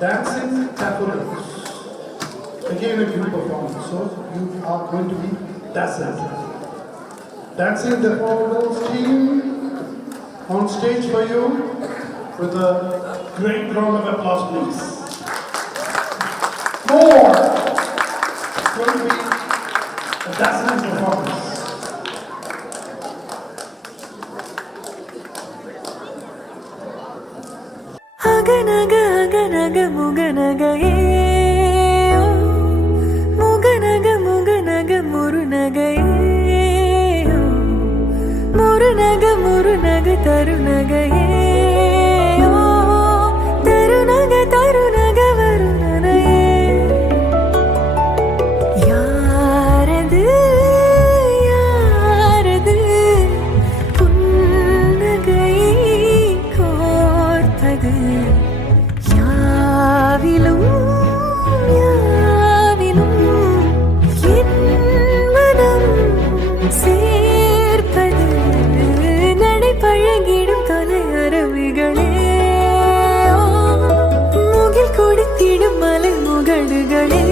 dancing daffodils. Again a group performance, so you are going to be dazzled. Dancing daffodils team on stage for you with a great round of applause, please. More! It's going to be a dazzling performance. Aganaga, aganaga, muganaga, muganaga, muganaga, murunaga, murunaga, murunaga, tarunaga, tarunaga, tarunaga, varunana, யாரது யாரது புன்னகை கோர்த்தது யாவிலும் யாவிலும் என் மனம் சேர்ப்பது நடைபழகிடும் தொலை அரவுகளே முகில் கொடுத்திடும் மலை முகடுகளே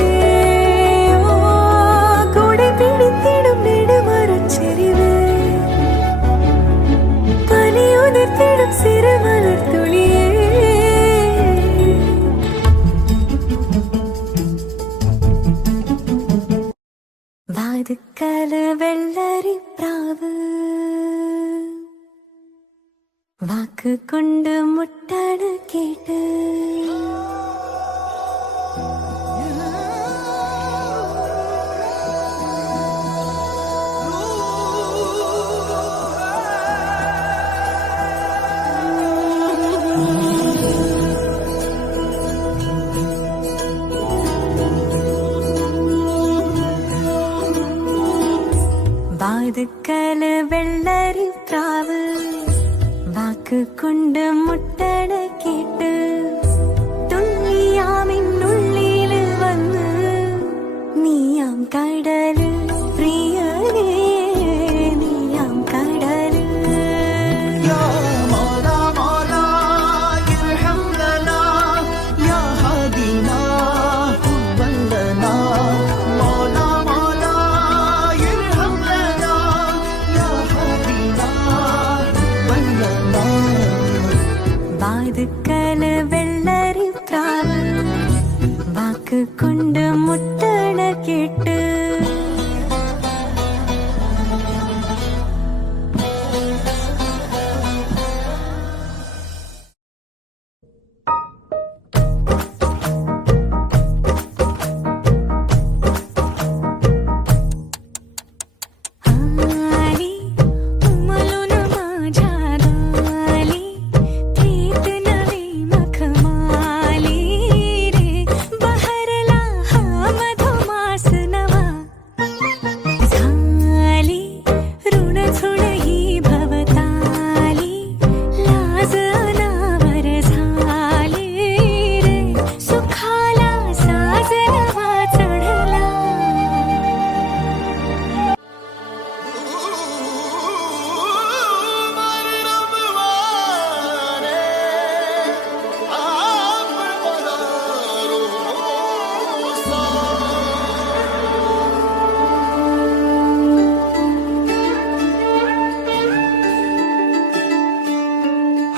கொடை பிடித்திடும் நெடுமரச் செறிவு பனி உதிர்த்திடும் சிறு மலர் துளியே വാതുക്കല വെള്ളരി പ്രാവ് വാക്ക് കൊണ്ട് മുട്ടാണ് കേട്ട് വാതുക്കല വെള്ളരി പ്രാവ് വാക്ക് കൊണ്ട് മുട്ടണ കേട്ട് തുള്ളിയാമിന്നുള്ളില് വന്ന് നീയാം കടല് പ്രിയനേ നീയാം കടല് വാതുക്കല വെള്ളരി പ്രാവ് വാക്ക് കൊണ്ട് മുട്ടണ കേട്ട്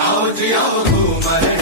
आओ जी आओ घूम